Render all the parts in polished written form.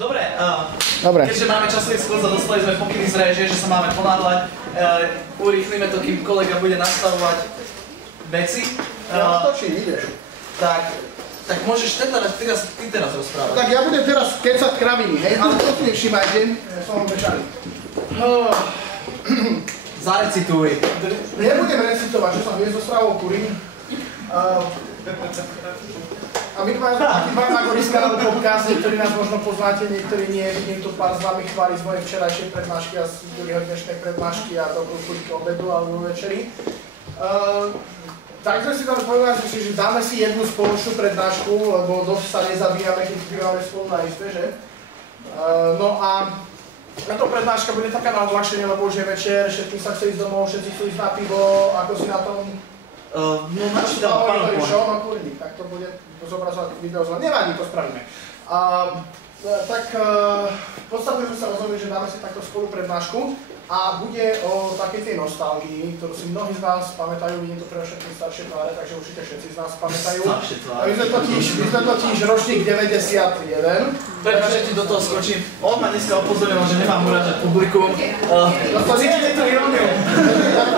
Dobre, keďže máme časový skôr a dostali sme pokyny z réže, že sa máme ponáhľať, urýchlime to, kým kolega bude nastavovať veci. ja točím, ideš. Tak môžeš ty teraz rozprávať. Tak ja budem teraz kecať kraviny, hej, ale to si nevšimajte, som vám bečali. Zarecituj. Nebudem recitovať, že som hviezdo stravou kurím. A my takí dva magoriska na podcaste, ktorí nás možno poznáte, niektorí nie, vidím tu pár z vami chváli z mojej včerajšej prednášky a z druhého dnešnej prednášky a dobrú chuť k obedu alebo večeri. Tak sme si tam povedali, že dáme si jednu spoločnú prednášku, lebo dosť sa nezabíjame, keď bývame spolu na izbe, že? No a táto prednáška bude taká na odľahčenie, lebo už je večer, všetkým sa chce ísť domov, všetci chcú ísť na pivo, ako si na tom? No načítam pánom no kurník, tak to bude zobrazovať video zle. Nevadí, to spravíme. Tak v podstate sme sa rozhodli, že dáme si takto spolu prednášku a bude o takej tej nostalgii, ktorú si mnohí z vás pamätajú, vidím to pre všetkým staršie tváre, takže určite všetci z nás pamätajú. My sme totiž ročník 91. Prepáč, že ti do toho skočím. On ma dneska upozoril, že nemám urážať publikum. Cítite tú iróniu?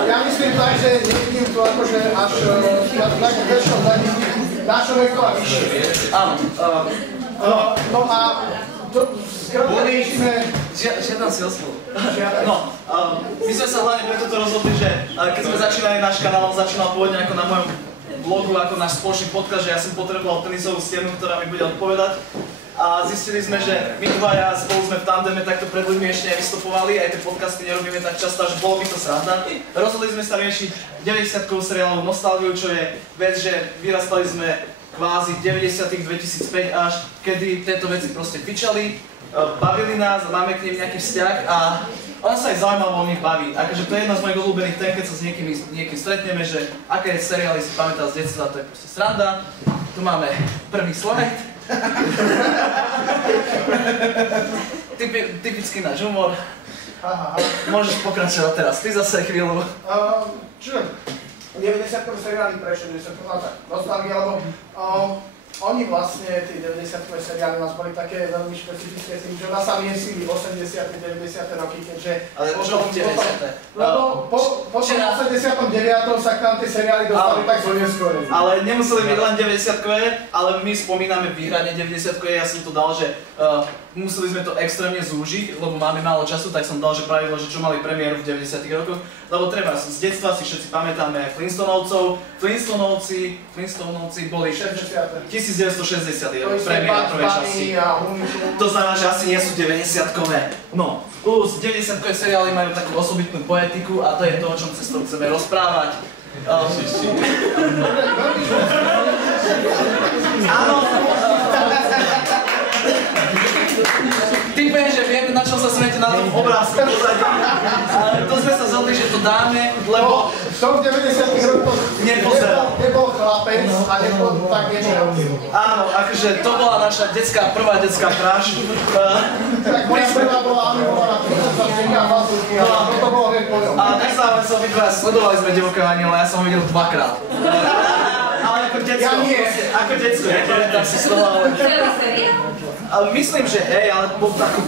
Ja myslím tak, že nevidím to akože až tak väčšom nášho veku a vyššie. Áno. No a skrátka riešime... Žiadam si oslovu. No, my sme sa hlavne preto to rozhodli, že keď sme začínali náš kanál, on začínal pôvodne ako na mojom blogu, ako náš spoločný podcast, že ja som potreboval tenisovú stenu, ktorá mi bude odpovedať. A zistili sme, že my dvaja spolu sme v tandeme takto pred ľuďmi ešte nevystupovali, aj tie podcasty nerobíme tak často, že bolo by to sranda. Rozhodli sme sa riešiť 90-kovú seriálovú nostalgiu, čo je vec, že vyrastali sme kvázi 90-tych 2005 až, kedy tieto veci proste fičali, bavili nás, máme k nim nejaký vzťah a ona sa aj zaujímavo o nich baví. Akože to je jedna z mojich obľúbených tém, keď sa s niekým stretneme, že aké seriály si pamätal z detstva, to je proste sranda. Tu máme prvý slajd. Typický náš humor. Môžeš pokračovať teraz, ty zase chvíľu. Čo? 90-kové seriály prečo, že som povedal tak nostalgia, lebo oni vlastne, tie 90-kové seriály nás boli také veľmi špecifické s tým, že nás sa miesili 80. 90. roky, keďže... Ale čo v 90. Lebo po 89. sa k nám tie seriály dostali tak zo neskôr. Ale nemuseli byť len 90-kové, ale my spomíname výhradne 90-kové, ja som to dal, že museli sme to extrémne zúžiť, lebo máme málo času, tak som dal, že pravidlo, že čo mali premiéru v 90 rokoch. Lebo treba, z detstva si všetci pamätáme Flintstonovcov. Flintstonovci boli 1960 je premiéra prvej časti. To znamená, že asi nie sú 90-kové. No, plus 90-kové seriály majú takú osobitnú poetiku a to je to, o čom cez to chceme rozprávať. Áno. Typujem, že vieme, na čo sa smete na tom obrázku pozadí. Ale to sme sa zhodli, že to dáme, lebo... To v 90 rokoch nebol chlapec a nebol tak niečo. Áno, akože to bola naša prvá detská kráš. Tak moja prvá bola animovaná princezna a mazurky, ale toto bolo hneď po ňom. A neznáme sa obidva, sledovali sme Divoké anjele, ja som ho videl dvakrát. Ale ako decko, ako decko, nepamätám si z toho, ale... Ale myslím, že hej, ale bol takú...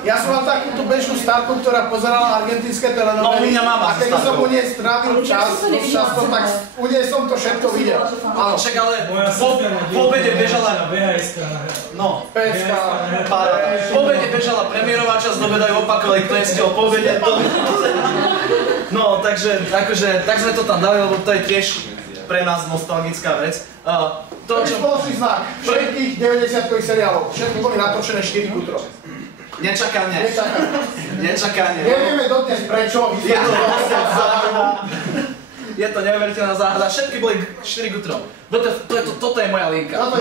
Ja som mal takú tú bežnú starku, ktorá pozerala argentínske telenovely a keď som u nej strávil čas, tak u nej som to všetko videl. Ale čak, ale po obede bežala... No, PSK. Po obede bežala premiérová časť, do obeda ju opakovali, kto je stihol po obede. No, takže, akože, tak sme to tam dali, lebo to je tiež pre nás nostalgická vec. To je spoločný znak všetkých 90-kových seriálov. Všetky boli natočené 4 kútro. Nečakanie. Nevieme dodnes prečo. Je to neuveriteľná záhada. Všetky boli 4 kútro. Toto je moja linka. V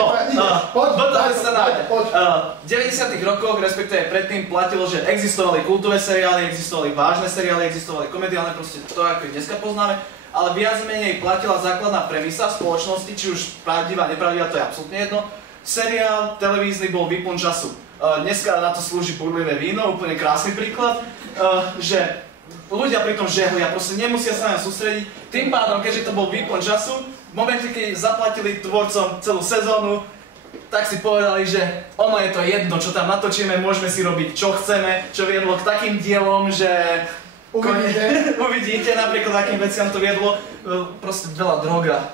90 rokoch, respektíve predtým platilo, že existovali kultové seriály, existovali vážne seriály, existovali komediálne, proste to, ako dneska poznáme. Ale viac menej platila základná premisa spoločnosti, či už pravdivá, nepravdivá, to je absolútne jedno. Seriál televízny bol výplň času. Dneska na to slúži burlivé víno, úplne krásny príklad, že ľudia pri tom žehlia, proste nemusia sa na sústrediť. Tým pádom, keďže to bol výplň času, v momente, keď zaplatili tvorcom celú sezónu, tak si povedali, že ono je to jedno, čo tam natočíme, môžeme si robiť čo chceme, čo viedlo k takým dielom, že uvidíte napríklad, akým veciam to viedlo, proste veľa droga,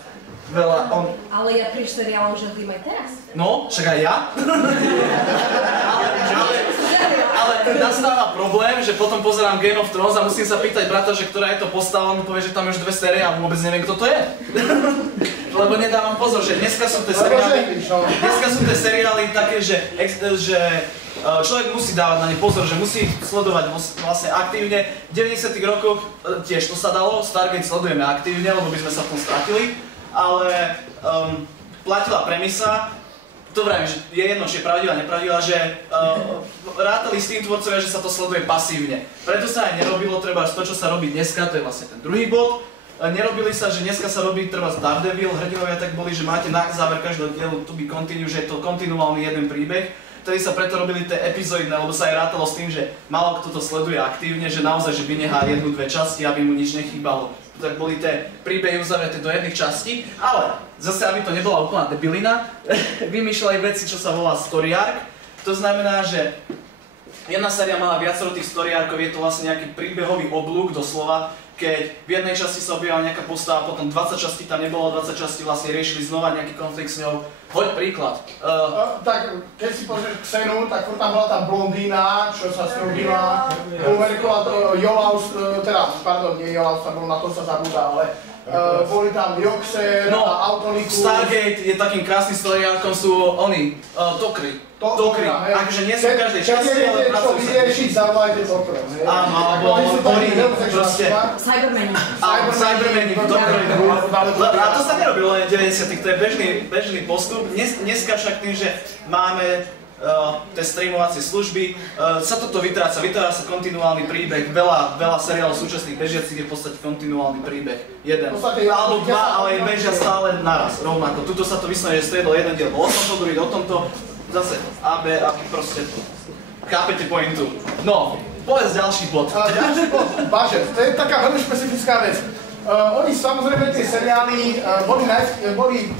veľa Ale ja pri seriálom želím aj teraz. No, však aj ja. ale nastáva problém, že potom pozerám Game of Thrones a musím sa pýtať brata, že ktorá je to postava, on mi povie, že tam je už 2 série a vôbec neviem, kto to je. Lebo nedávam pozor, že dneska sú tie seriály také, že človek musí dávať na ne pozor, že musí sledovať vlastne aktívne. V 90. rokoch tiež to sa dalo, Stargate sledujeme aktívne, lebo by sme sa v tom stratili, ale platila premisa, to vravím, že je jedno, či je pravdivá, nepravdivá, že rátali s tým tvorcovia, že sa to sleduje pasívne. Preto sa aj nerobilo treba to, čo sa robí dneska, to je vlastne ten druhý bod. Nerobili sa, že dneska sa robí treba z Daredevil, hrdinovia tak boli, že máte na záver každého dielu to be continue, že je to kontinuálny jeden príbeh. Vtedy sa preto robili tie epizódne, lebo sa aj rátalo s tým, že málo kto to sleduje aktívne, že naozaj, že vynechá 1-2 časti, aby mu nič nechýbalo. Tak boli tie príbehy uzavreté do jedných častí, ale zase, aby to nebola úplná debilina, vymýšľali veci, čo sa volá story arc. To znamená, že jedna séria mala viacero tých story arcov, je to vlastne nejaký príbehový oblúk doslova, keď v jednej časti sa objavila nejaká postava, potom 20 častí tam nebolo, 20 častí vlastne riešili znova nejaký konflikt s ňou. Hoď príklad. Tak, keď si pozrieš Xenu, tak furt tam bola tá blondína, čo sa s ňou byla, uverkovala to Jolaus, nie Jolaus, na to sa zabúda, ale boli tam Joxer a Autolicus. Stargate je takým krásnym story-arcom, sú oni, Tokry. Akože nie sú v každej časti, ale pracujú sa. Keď viete, čo vyriešiť, zavolajte Tokry. Áno, alebo oni proste... Cybermeni. Cybermeni, Tokry. A to sa nerobilo len v 90-tych, to je bežný postup. Dneska však tým, že máme tie streamovacie služby, sa toto vytvára sa kontinuálny príbeh, veľa seriálov súčasných bežiacich je v podstate kontinuálny príbeh. Jeden, alebo dva, ale bežia stále naraz, rovnako. Tuto sa to vyslovene, že striedol jeden diel o tomto, druhý o tomto, zase A, B a proste chápete pointu. No, povedz ďalší bod. Ďalší bod, Bažer, to je taká veľmi špecifická vec. Oni samozrejme tie seriály boli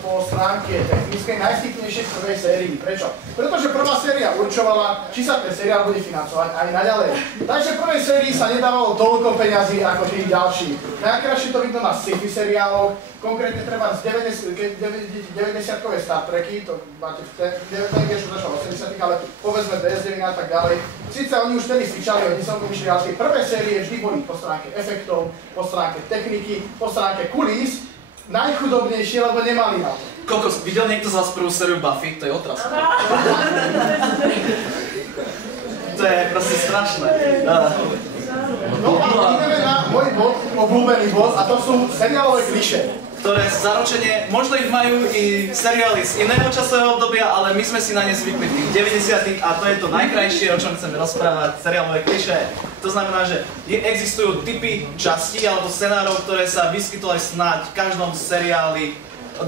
po stránke technickej najvtipnejšie v prvej sérii. Prečo? Pretože prvá séria určovala, či sa ten seriál bude financovať aj naďalej. Takže v prvej sérii sa nedávalo toľko peňazí ako tých ďalších. Najkrajšie to vidno na sci-fi seriáloch, konkrétne treba z 90-kové Star Treky, to máte v ten, neviem, čo začalo 80-tych, ale povedzme DS9 a tak ďalej. Sice oni už vtedy fičali, oni som pomyšli, ale tie prvé série vždy boli po stránke efektov, po stránke techniky, po stránke kulís, najchudobnejšie, lebo nemali na to. Kokos, videl niekto z vás prvú sériu Buffy? To je otras. To je proste strašné. No a ideme na môj bod, obľúbený bod, a to sú seriálové klišé. Ktoré zaručenie, možno ich majú i seriály z iného časového obdobia, ale my sme si na ne zvykli v tých 90-tych a to je to najkrajšie, o čom chceme rozprávať, seriálové klišé. To znamená, že existujú typy častí alebo scenárov, ktoré sa vyskytovali snáď v každom seriáli.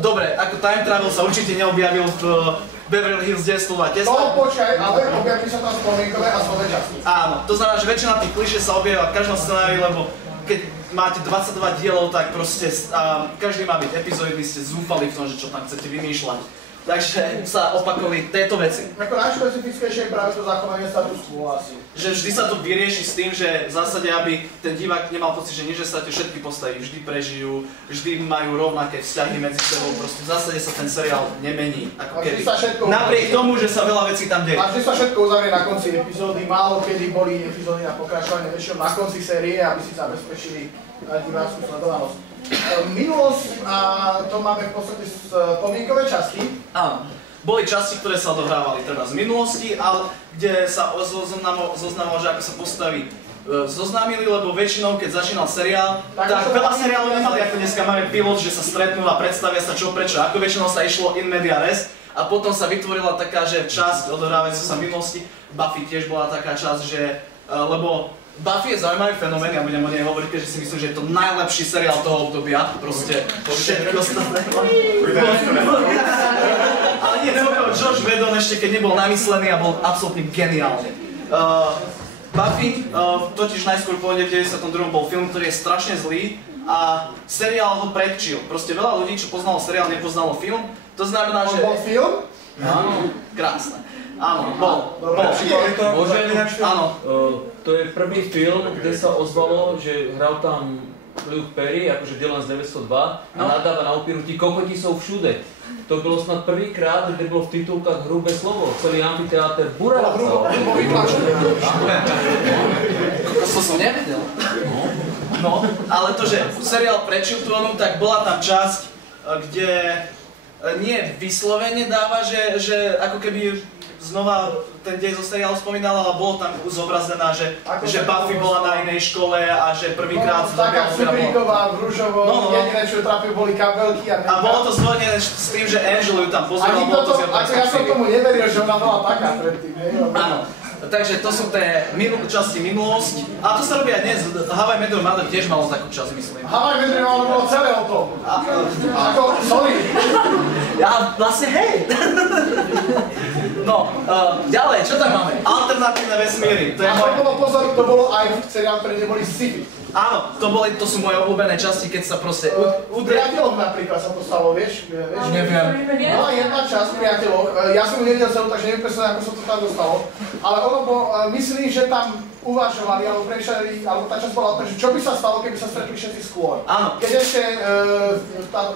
Dobre, ako Time Travel sa určite neobjavil v Beverly Hills 90210. To počkaj, ale objavili sa tam spomienkové a slové časti. Áno, to znamená, že väčšina tých klišé sa objavila v každom scenári, lebo keď máte 22 dielov, tak proste každý má byť epizódny, ste zúfali v tom, že čo tam chcete vymýšľať. Takže sa opakovali tieto veci. Ako najšpecifickejšie je práve to zachovanie status quo asi. Že vždy sa to vyrieši s tým, že v zásade, aby ten divák nemal pocit, že nič sa všetky postavy vždy prežijú, vždy majú rovnaké vzťahy medzi sebou, proste v zásade sa ten seriál nemení, ako keby. Napriek tomu, že sa veľa vecí tam deje. A vždy sa všetko uzavrie na konci epizódy, málo kedy boli epizódy na pokračovanie, väčšinou na konci série, aby si zabezpečili diváckú sledovanosť. Minulosť, a to máme v podstate spomienkové časti. Áno. Boli časti, ktoré sa odohrávali teda z minulosti, ale kde sa zoznamovalo, že ako sa postaví zoznámili, lebo väčšinou, keď začínal seriál, tak veľa seriálov nemali, ako dneska máme pilot, že sa stretnú a predstavia sa čo, prečo, ako väčšinou sa išlo in media res a potom sa vytvorila taká, že časť odohrávajúca sa v minulosti. Buffy tiež bola taká časť, že, lebo Buffy je zaujímavý fenomén, ja budem o nej hovoriť, že si myslím, že je to najlepší seriál toho obdobia, proste všetko ostatné. Ale nie, celkovo Josh Whedon ešte keď nebol namyslený a bol absolútne geniálny. Buffy totiž najskôr pôjde v 92. bol film, ktorý je strašne zlý a seriál ho predčil. Proste veľa ľudí, čo poznalo seriál, nepoznalo film. To znamená, že... On bol film? Áno. Krásne. Áno, bol. Áno. To je prvý film, kde sa ozvalo, že hral tam Luke Perry, akože Dylan z 902 a nadáva na opieru, tí kokoti sú všude. To bolo snad prvýkrát, kde bolo v titulkách hrubé slovo. Celý amfiteáter bural sa. To som nevedel. No, ale to, že seriál pre Chiltonu, tak bola tam časť, kde nie vyslovene dáva, že ako keby znova ten dej zo seriálu spomínal, ale bolo tam zobrazená, že Buffy bola na inej škole a že prvýkrát... No, taká Cukríková v rúžovom, jediné čo trafil boli kabelky a... A bolo to zdôvodnené s tým, že Angel ju tam pozrela, bolo to z ja som tomu neveril, že ona bola taká predtým, áno. Takže to sú tie časti minulosť. A to sa robí aj dnes. How I Met Your Mother tiež malo takú časť, myslím. How I Met Your Mother bolo celé o tom. Ako, sorry. Ja vlastne hej. No, ďalej, čo tam máme? Alternatívne vesmíry. A to bolo pozor, to bolo aj v seriálu, ktoré neboli sci-fi. Áno, to sú moje obľúbené časti, keď sa proste Priateľov napríklad sa to stalo, vieš? Neviem. Bola jedna časť Priateľov, ja som ju nevidel celú, takže neviem presne, ako sa to tam dostalo. Ale ono bolo, myslím, že tam uvažovali, alebo premýšľali, alebo tá časť bola o tom, že čo by sa stalo, keby sa stretli všetci skôr. Áno. Keď ešte,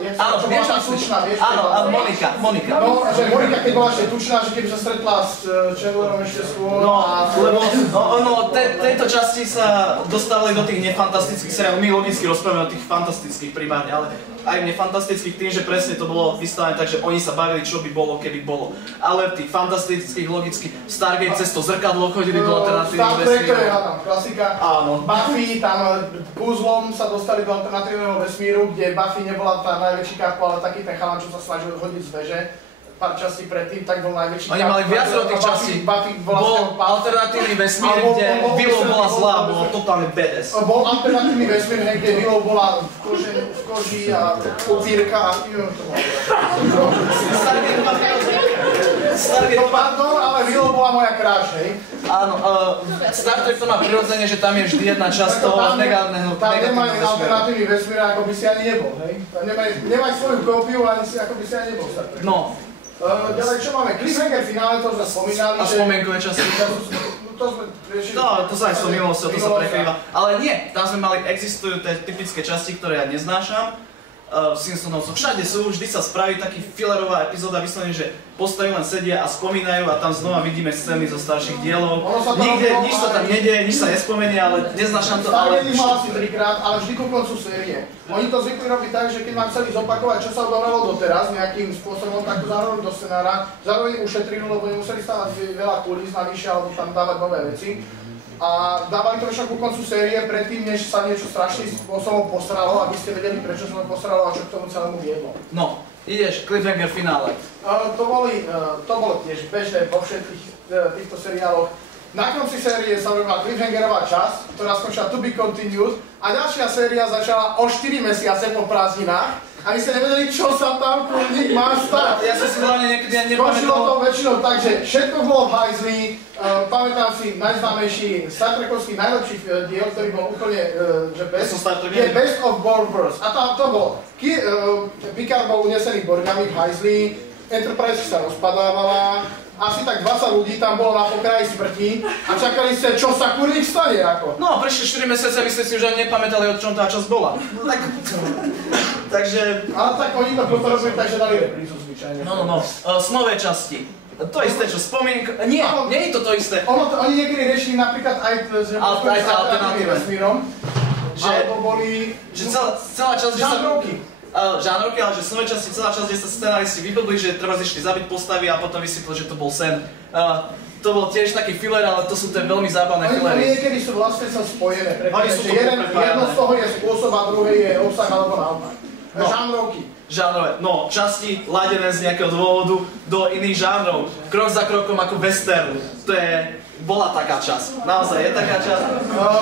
čo bola tá tučná, vieš? Áno, Monika. No, že Monika, keď bola ešte tučná, že keby sa stretla s Chandlerom ešte skôr. No, tejto časti sa dostávali do tých nefantastických seriálov. My logicky rozprávame o tých fantastických primárne, ale aj nefantastických tým, že presne to bolo vystavené tak, že oni sa bavili, čo by bolo, keby bolo. Ale v tých fantastických logicky Stargate cez to zrkadlo chodili do alternatívneho vesmíru. To je tam klasika. Áno. Buffy, tam puzlom sa dostali do alternatívneho vesmíru, kde Buffy nebola tá najväčší kápo, ale taký ten chalan, čo sa snažil hodiť z veže. Pár častí predtým, tak bol najväčší kápo. Oni mali viacero tých častí. Bol alternatívny vesmír, kde Willow bola zlá, bolo totálne badass. Bol alternatívny vesmír, kde Willow bola v koži a upírka a... No pardon, ale Willow bola moja kráš, hej? Áno, Star Trek to má prirodzene, že tam je vždy jedna časť toho negatívneho vesmíra. Tam nemajú alternatívny vesmír, ako by si ani nebol, hej? Nemaj svoju kópiu, ani si ako by si ani nebol Star Trek. No. Ďalej, čo máme? Cliffhanger finále, to sme spomínali, a spomienkové časti. To sme riešili. No, to sa aj s minulosťou, to sa prekrýva. Ale nie, tam sme mali, existujú tie typické časti, ktoré ja neznášam. Simpsonovcov, všade sú, vždy sa spraví taký fillerová epizóda, vyslovene, že postavy len sedia a spomínajú a tam znova vidíme scény zo starších dielov. Nikde, nič sa tam nedieje, nič sa nespomenie, ale neznášam to, ale... Stargate mal asi 3-krát, ale vždy ku koncu série. Oni to zvykli robiť tak, že keď mám chceli zopakovať, čo sa odohralo doteraz, nejakým spôsobom, tak to zahrnuli do scenára, zároveň ušetrili, lebo nemuseli stávať veľa kulís navyše alebo tam dávať nové veci. A dávali to však ku koncu série predtým, než sa niečo strašným spôsobom posralo, aby ste vedeli, prečo sa to posralo a čo k tomu celému viedlo. No, ideš, cliffhanger finále. To bolo tiež bežné vo všetkých týchto seriáloch. Na konci série sa robila cliffhangerová časť, ktorá skončila to be continued a ďalšia séria začala o 4 mesiace po prázdninách. A vy ste nevedeli, čo sa tam kurník má stať. Ja som si hlavne niekedy ani nepamätal. Skončilo to väčšinou tak, že všetko bolo v hajzli. Pamätám si najznámejší Star Trekovský najlepší diel, ktorý bol úplne je Best of Borgers. A tam to bolo. Picard bol unesený Borgami v hajzli, Enterprise sa rozpadávala. Asi tak 20 ľudí tam bolo na pokraji smrti a čakali ste, čo sa kurník stane ako. No, prešli 4 mesiace a vy ste si už ani nepamätali, o čom tá časť bola. Tak, takže... Ale tak oni to potom robili tak, že dali reprízu zvyčajne. No. Snové časti. To isté, čo spomienka... Nie je to isté. Oni niekedy riešili napríklad aj s alternatívnym vesmírom. Alebo boli... Že celá časť... žánrovky, ale že snové časti, celá časť, kde sa scenáristi vyblbli, že treba išli zabiť postavy a potom vysvetlo, že to bol sen. To bol tiež taký filler, ale to sú tie veľmi zábavné fillery. Oni niekedy sú vlastne sa spojené, pretože jedno z toho je spôsob a druhé je obsah alebo naopak. Žánrové. No, časti ladené z nejakého dôvodu do iných žánrov. Krok za krokom ako western. Bola taká časť. Naozaj je taká časť.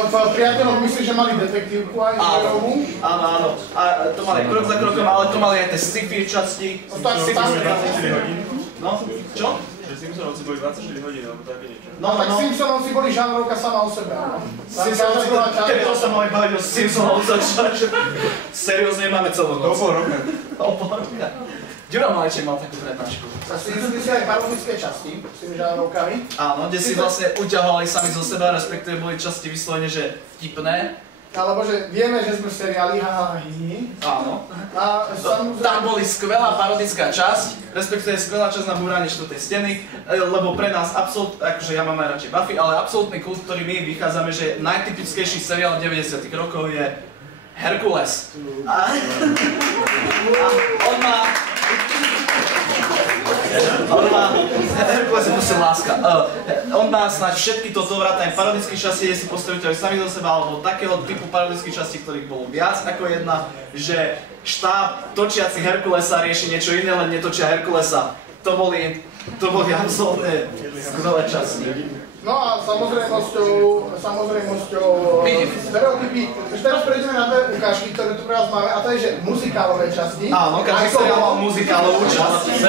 V Priateľoch myslím, že mali detektívku aj žánrovú. Áno. A to mali krok za krokom, ale to mali aj tie sci-fi časti. Sci-fi 24 hodín. No, čo? Že Simpsonovci boli 24 hodín, alebo také niečo. No tak Simpsonovci boli žánrovka sama o sebe, áno. Keby to sa mali baviť o Simpsonovcoch, seriózne máme celú noc. O pol roka. O pol roka. Ďuro Maleček mal takú prednášku. Myslím si aj parodické časti s tými žárovkami. Áno, kde si vlastne uťahovali sami zo seba, respektíve boli časti vyslovene, že vtipné. Alebo že vieme, že sme v seriáli Áno. A samozrejme... Tam boli skvelá parodická časť, respektíve skvelá časť na búranie štvrtej steny, lebo pre nás akože ja mám aj radšej Buffy, ale absolútny kult, ktorý my vychádzame, že najtypickejší seriál 90. rokov je Herkules. A Herkules je proste láska. On má snáď všetky toto vrátane parodických častí, kde si postavíte aj sami zo seba, alebo takého typu parodických častí, ktorých bolo viac ako jedna, že štáb točiaci Herkulesa rieši niečo iné, len netočia Herkulesa. To boli absolútne skvelé časti. No a samozrejmosťou stereotypy. Teraz prejdeme na dve ukážky, ktoré tu pre vás máme, a to je, že muzikálové časti. Áno, každý seriál mal muzikálovú časť.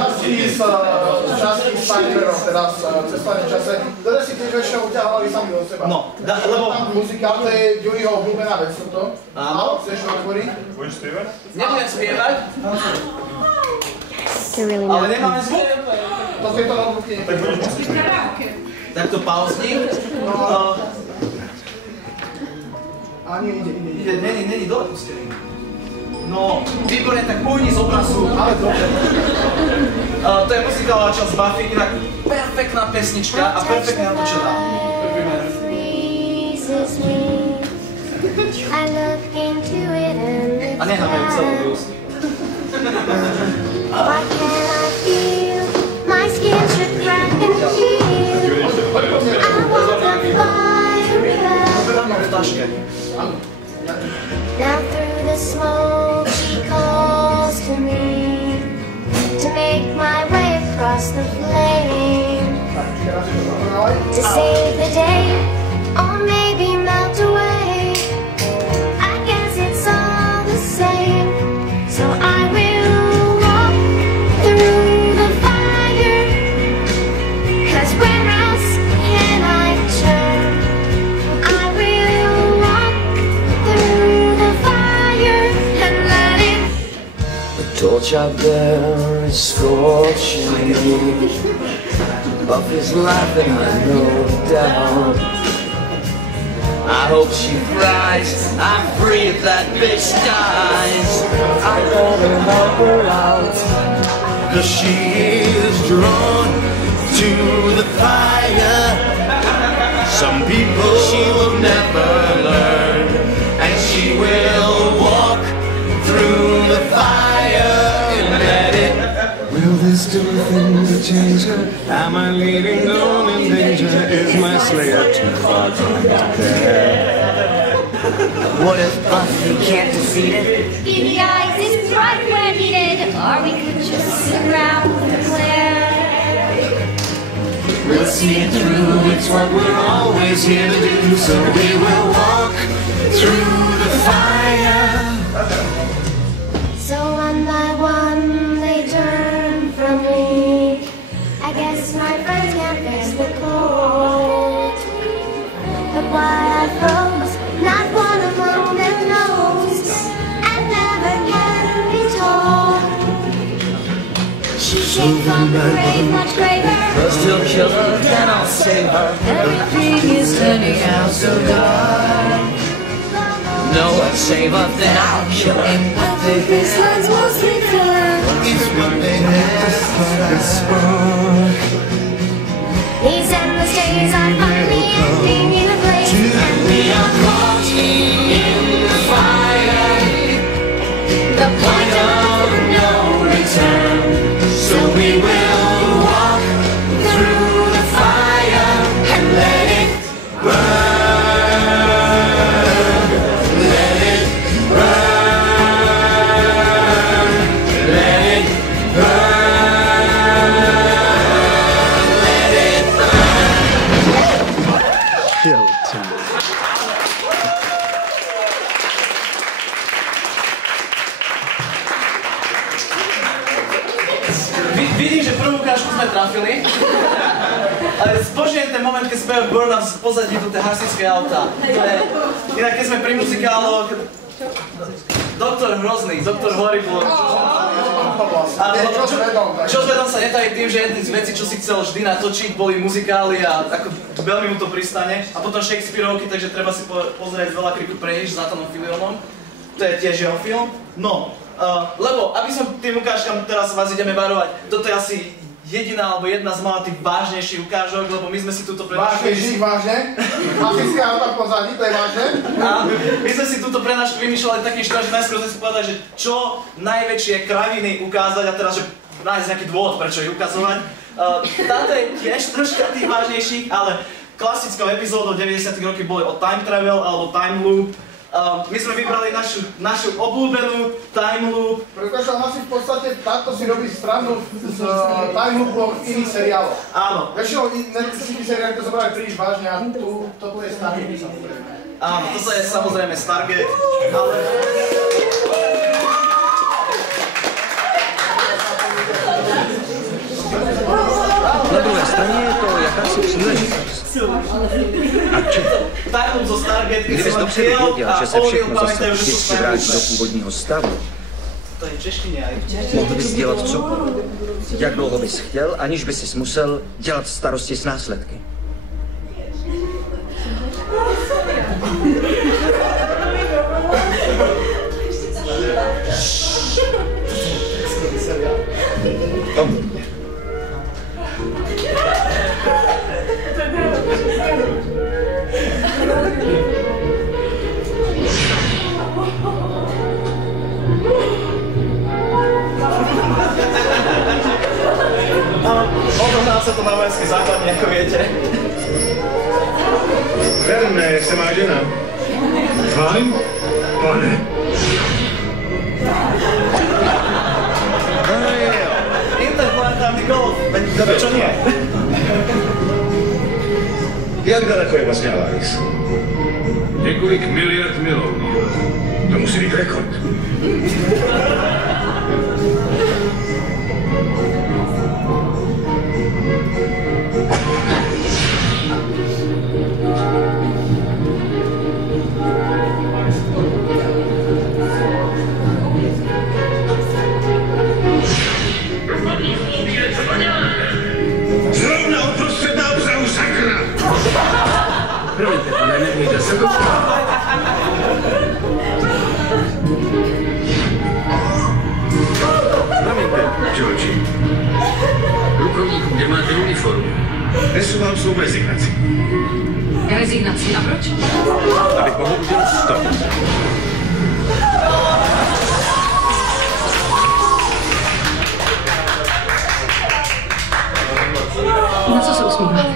Časti Spider-Manov, teda cestovanie v čase, ktoré si tiež väčšinou uťahovali sami do seba. No, lebo... Tam muzikál, to je Ďuriho obľúbená vec, to. Áno. Chceš to otvoriť? Budeš spievať? Nebudem spievať, Really ale not. nemáme zvuk. To tieto notebooky Tak budeš neprídu. musieť spievať. Tak to pauzni. A nie, ide. Není dole pustený. No, výborne, tak uhni z obrazu. Ale dobre. To je muzikálová časť Buffy, inak perfektná pesnička a perfektne natočená. A necháme ju celú dosť. Why can't I feel my skin should crack and heal? I want the fire V taške. now through the smoke she calls to me to make my way across the flame to save the day or maybe melt away. I guess it's all the same, so I will walk through the fire, 'cause where else can I turn? I will walk through the fire and let it. The torch out there is scorching me. Buffy's laughing, I no doubt. I hope she flies, I'm free if that bitch dies. I better help her out, 'cause she is drawn to the fire. Some people she will never learn, and she will walk through the fire and let it. Will this do a thing to change her? Am I leading on in danger? Is my slayer too far gone to care? What if Buffy can't defeat it? Beady eyes is bright when needed, or we could just sit around and glare. We'll see it through, it's what we're always here to do. So we will walk through the fire. So one by one they turn from me. I guess my friends can't face the cold. But why I froze, not one among them knows, and never can be told. She came from the grave much graver. First he'll kill her, then I'll save her. Everything is turning out so dark. No, I'll save her, then I'll kill her. But this one's mostly filler. It's what they have to spark. These endless days are finally ending in a blaze, and we are caught in the fire. The point of no return. So we will walk through the fire and let it burn. Let it burn. Let it burn. Let it burn. Showtime. Vidím, že prvú ukážku sme trafili. Ale zbožujem ten moment, keď spievajú Burn Up z pozadí do tej hasičské auta. Inak keď sme pri muzikáloch... Doktor Hrozný, Doktor Horrible. nápad vlastne. Joss Whedon sa netají tým, že jedný z vecí, čo si chcel vždy natočiť, boli muzikály a ako veľmi mu to pristane. A potom Shakespeareovky, takže treba si pozrieť Veľa kriku pre nič s Nathanom Fillionom. To je tiež jeho film. No, lebo aby som tým ukážkam, teraz vás ideme varovať, toto je asi jediná alebo jedna z mála tých vážnejších ukážok, lebo my sme si túto prednášku... Vážne? Africká auta v pozadí, to je vážne? A my sme si túto prednášku vymýšľali takým štýlom, že najskôr sme si povedali, že čo najväčšie kraviny ukázať a teraz, že nájsť nejaký dôvod, prečo ich ukazovať. Táto je tiež troška tých vážnejších, ale klasickou epizódou 90. roky boli o time travel alebo time loop. My sme vybrali našu obľúbenú time loop. Pretože asi v podstate táto si robí strandu z time loopov iných seriálov. Áno. Väčšinou Netflixových seriálov to zobrali príliš vážne a toto je Stargate samozrejme. Áno, toto je samozrejme Stargate, ale... Na druhé straně je to jakási příležitost. Kdybys dopředu věděl, že se všechno zase vždycky vrátí do původního stavu, mohl bys dělat cokoliv, jak dlouho bys chtěl, aniž bys si musel dělat starosti s následky. Odohrá sa to na vojenskej základni, ako viete. Verné, jak se má žena? Fajn? Pane. Interplanetárny golf, veď čo nie? Jak daleko je vlastně Alaris? Několik miliard mil. To musí být rekord. Zrovna uprostřed na obsahu, sakra! Promiňte, pane, nebojte se. Promiňte, Georgi. Plukovníku, kde máte uniformu? Nesu vám svou rezignaci. Rezignaci, a proč? Abych mohl udělat stop. Na co se usmíváte?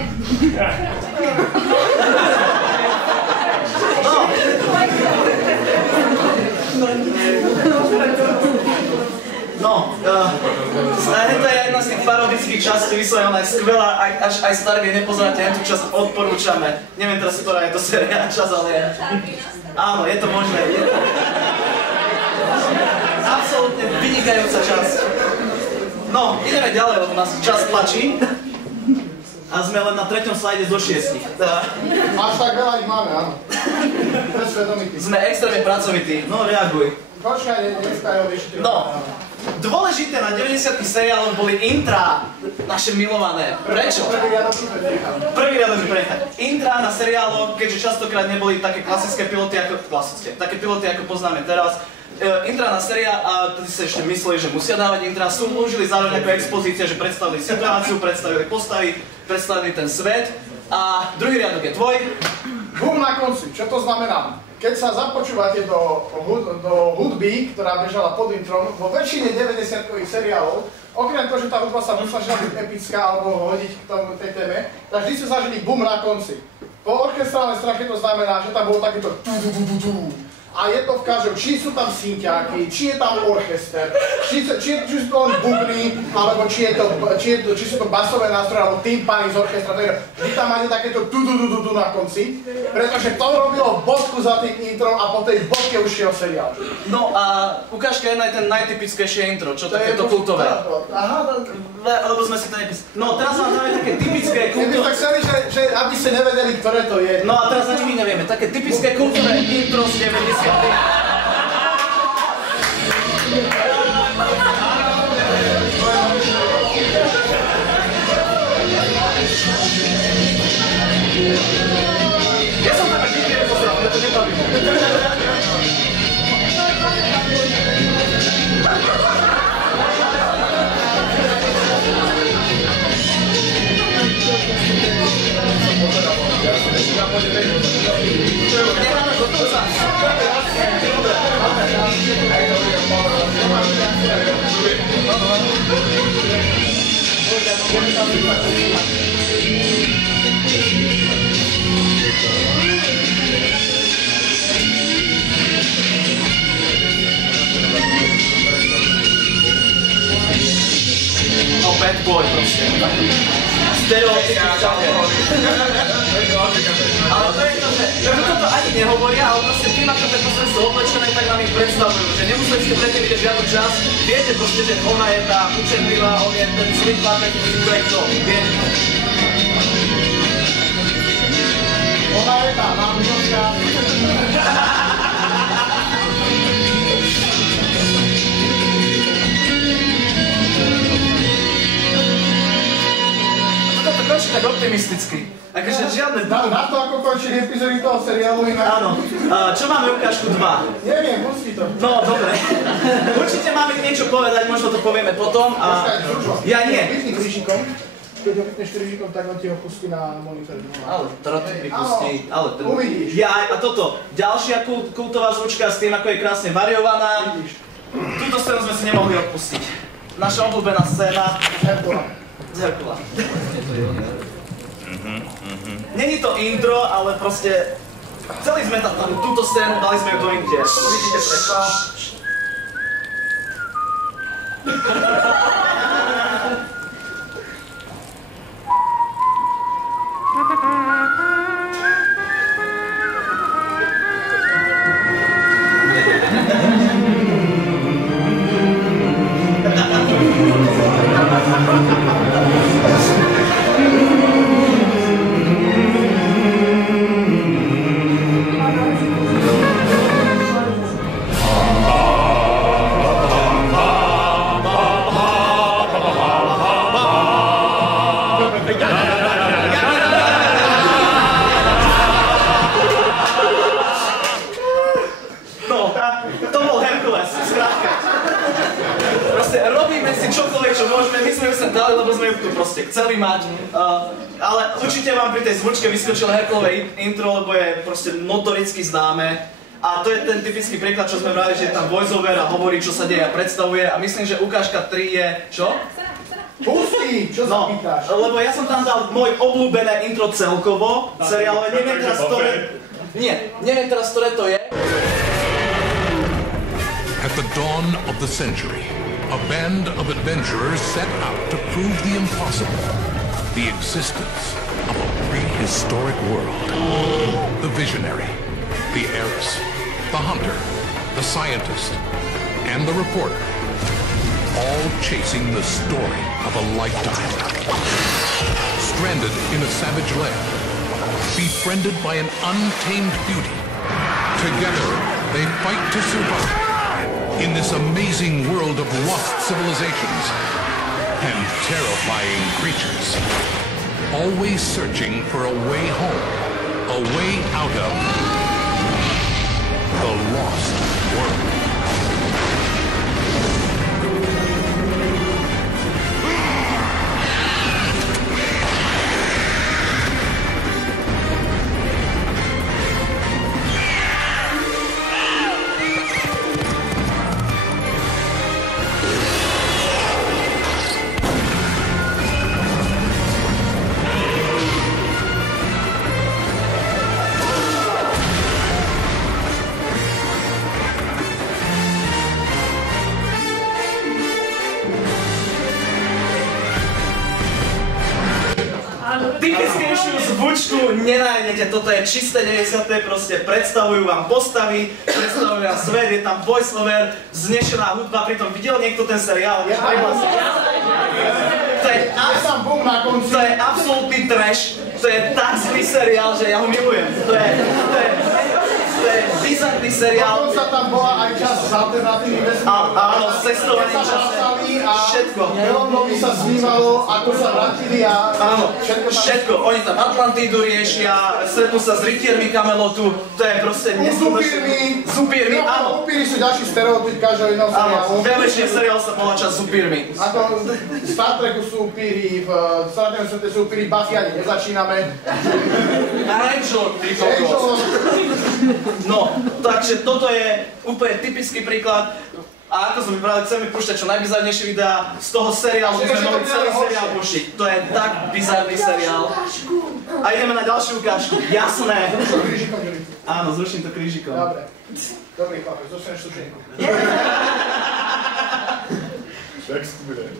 No, to je jedna z tých parodických častí, vyslovená je skvelá, aj Stargate nepoznáte, tú časť odporúčame. Neviem teraz, ktorá je to séria čas, ale je. Áno, je to možné. Absolútne vynikajúca časť. No, ideme ďalej, lebo nás čas tlačí. A sme len na 3. slajde zo 6. Až tak veľa ich máme, áno. Sme extrémne pracovití, no reaguj. Počkaj, nestajú vyšetri. No, dôležité na 90. seriáloch boli intra, naše milované. Prečo? Prvý riadok prenechať. Intra na seriáloch, keďže častokrát neboli také klasické piloty ako poznáme teraz. Intra na seriál, a tedy si ešte mysleli, že musia dávať intra, slúžili zároveň ako expozícia, že predstavili situáciu, predstavili postavy, predstavili ten svet. A druhý riadok je tvoj. Boom na konci, čo to znamená? Keď sa započúvate do hudby, ktorá bežala pod introm, vo väčšine 90-kových seriálov, okrem toho, že tá hudba sa snažila byť epická alebo hodiť k tej téme, tak vždy sa zažili boom na konci. Po orchestrálnej stránke to znamená, že tam bolo takéto a je to v každom, či sú tam synťáky, či je tam orchester, či sú to len bubny, alebo či sú to basové nástroje, alebo timpany z orchestra, vždy tam máte takéto tu na konci, pretože to robilo bodku za tým introm a po tej bodke už šiel seriál. No a ukážka jedna je ten najtypickejšie intro, čo takéto kultové. Aha, lebo sme si to nepísali. No teraz vám dáme také typické kultové. My tak chceli, že aby ste nevedeli, ktoré to je. No a teraz ani my nevieme, také typické kultové intro z 90. Ja som tak nikdy nepozrel, mňa to nebaví. Necháme gotovca. No bad boy proste. Stereotypy všade. Ale to je to, že toto ani nehovoria, ale proste tým, ako tie postavy sú oblečené, tak nám ich predstavujú. Že nemuseli ste predtým vidieť žiadnu čas. Viete proste, že ona je tá učenlivá, on je ten zlý chlapec, ktorý to viete. Ona je tá námňovka. Toto končí tak optimisticky. Takže žiadne... Na to, ako končí epizódy toho seriálu inak. Áno. Čo máme ukážku 2? Neviem, pustí to. No, dobre. Určite máme niečo povedať, možno to povieme potom. Ja nie. Vypni krížikom. Keď ho vypneš krížikom, tak on ti ho pustí na monitor. Ale troty mi pustí. Uvidíš. Ja a toto. Ďalšia kultová zvučka s tým, ako je krásne variovaná. Túto scénu sme si nemohli odpustiť. Naša obľúbená scéna. Z Herkula. Není to intro, ale proste chceli sme tam túto scénu, dali sme ju do intro. Uvidíte prečo. Chceli mať, ale určite vám pri tej zvučke vyskočilo Herkulové intro, lebo je proste notoricky známe. A to je ten typický príklad, čo sme brali, že je tam voiceover a hovorí, čo sa deje a predstavuje. A myslím, že ukážka 3 je... Čo? Pustí! Čo sa pýtaš? Lebo ja som tam dal môj obľúbené intro celkovo, seriálové, neviem teraz, ktoré... Nie, neviem teraz, ktoré to je. At the dawn of the century, a band of adventurers set out to prove the impossible, the existence of a prehistoric world. The visionary, the heiress, the hunter, the scientist, and the reporter, all chasing the story of a lifetime. Stranded in a savage land, befriended by an untamed beauty, together they fight to survive in this amazing world of lost civilizations and terrifying creatures, always searching for a way home, a way out of the lost world. Nenájdete, toto je čisté 90. proste predstavujú vám postavy, predstavujú vám svet, je tam voiceover, znešená hudba, pritom videl niekto ten seriál? To je absolútny trash, to je tak zlý seriál, že ja ho milujem. To je je bizarný seriál. Dokonca tam bola aj časť z alternatívy vesmíru. Áno, cestovanie časné. Všetko. Melónovi sa snívalo, ako sa vrátili a... Áno, všetko. Oni tam Atlantídu riešia, stretnú sa s rytiermi Kamelotu, to je proste Zupírmi. Zupírmi, áno. Upíry sú ďalší stereotyp každého iného seriálu. Áno, veľmi seriál sa volá čas Zupírmi. Ako v Star Treku sú upíry, v Star Treku sú upíry, Buffy ani nezačíname. Angel, ty kokos. No, takže toto je úplne typický príklad. A ako sme vybrali, chceme púšťať čo najbizarnejšie videá z toho seriálu, my sme mohli celý seriál puštiť. To je tak bizarný seriál. A ideme na ďalšiu ukážku, jasné. Áno, zruším to krížikom. Dobre. Dobrý chlapec, zostaneš sušenku.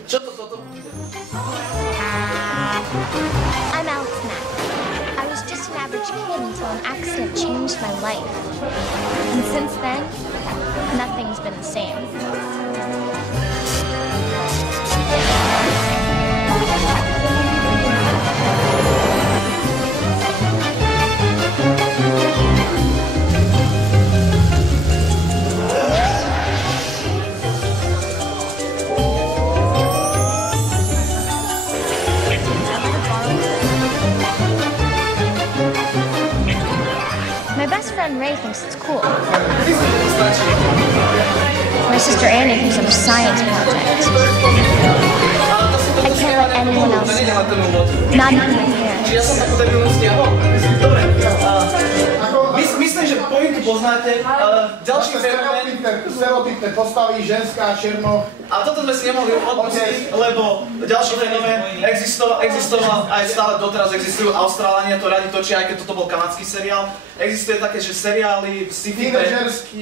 Čo to toto? I'm Alex Mack. I was just an average kid until an accident changed my life. And since then, nothing's been the same. My best friend Ray thinks it's cool. My sister Annie thinks I'm a science project. I can't let anyone else know. Not even my parents. Myslím, že pointu poznáte, ďalší fenomén. Stereotypné postavy, ženská, černo. A toto sme si nemohli odpustiť, lebo ďalší fenomén existoval, aj stále doteraz existujú, Austrálania to radi točia, aj keď toto bol kanadský seriál. Existuje také, že seriály sci-fi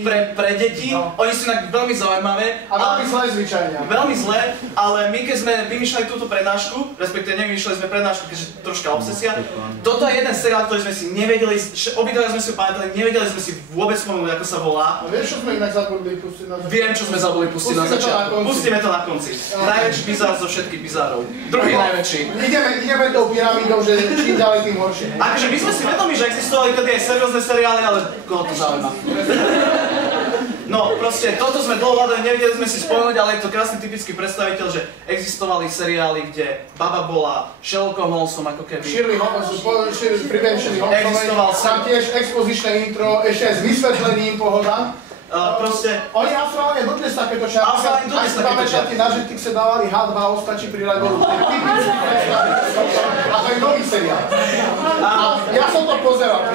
pre deti, oni sú inak veľmi zaujímavé. A veľmi zlé zvyčajne. Veľmi zlé, ale my keď sme vymýšľali túto prednášku, respektíve nevymýšľali sme prednášku, keďže troška obsesia, toto je jeden seriál, ktorý sme si nevedeli, obidva sme si pamätali, nevedeli sme si vôbec spomenúť, ako sa volá. A vieš, čo sme inak zabudli pustiť na začiatku? Viem, čo sme zabudli pustiť na začiatku. Pustíme to na konci. Najväčší bizár zo všetkých bizárov. Druhý najväčší. Ideme tou pyramídou, že čím ďalej, tým horšie. Akože my sme si vedomi, že existovali tedy aj seriózne seriály, ale koho to zaujíma? No, proste, toto sme dlho hľadali, nevedeli sme si spomenúť, ale je to krásny typický predstaviteľ, že existovali seriály, kde baba bola Sherlockom Holmesom, ako keby. Shirley Holmesovej, Existoval tam tiež expozičné intro, ešte aj s vysvetlením, pohoda. Proste... Oni Austrálne dodnes takéto časy. Austrálne dodnes takéto časy. Na Jetix sa dávali H2, ostačí prirať vodu. A to je nový seriál. Ja som to pozeral.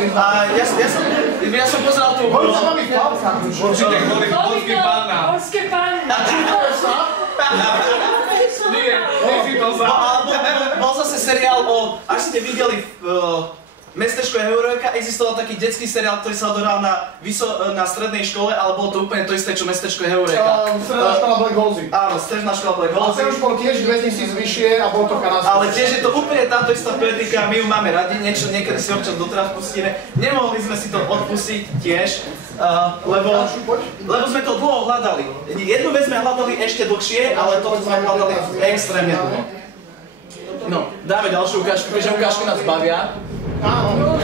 Ja som pozeral tú... Boli sa mami v plavkách. Určite kvôli polský panna. Polské panna. Čítajú sa? Nie, nezýtal sa. Bol zase seriál o... Až ste videli Mestečko Heureka, existoval taký detský seriál, ktorý sa odohral na strednej škole, ale bolo to úplne to isté, čo Mestečko Heureka. Stredná škola Black Halsey. Áno, stredná škola Black Halsey. A ten už bol tiež 2000 vyššie a bol to kanadský. Ale tiež je to úplne táto istá poetika, my ju máme radi, niečo niekedy si občas doteraz pustíme. Nemohli sme si to odpustiť tiež, lebo sme to dlho hľadali. Jednu vec sme hľadali ešte dlhšie, ale to sme hľadali extrémne dlho. No, dáme ďalšiu ukážku, keďže ukážky nás bavia. Áno. V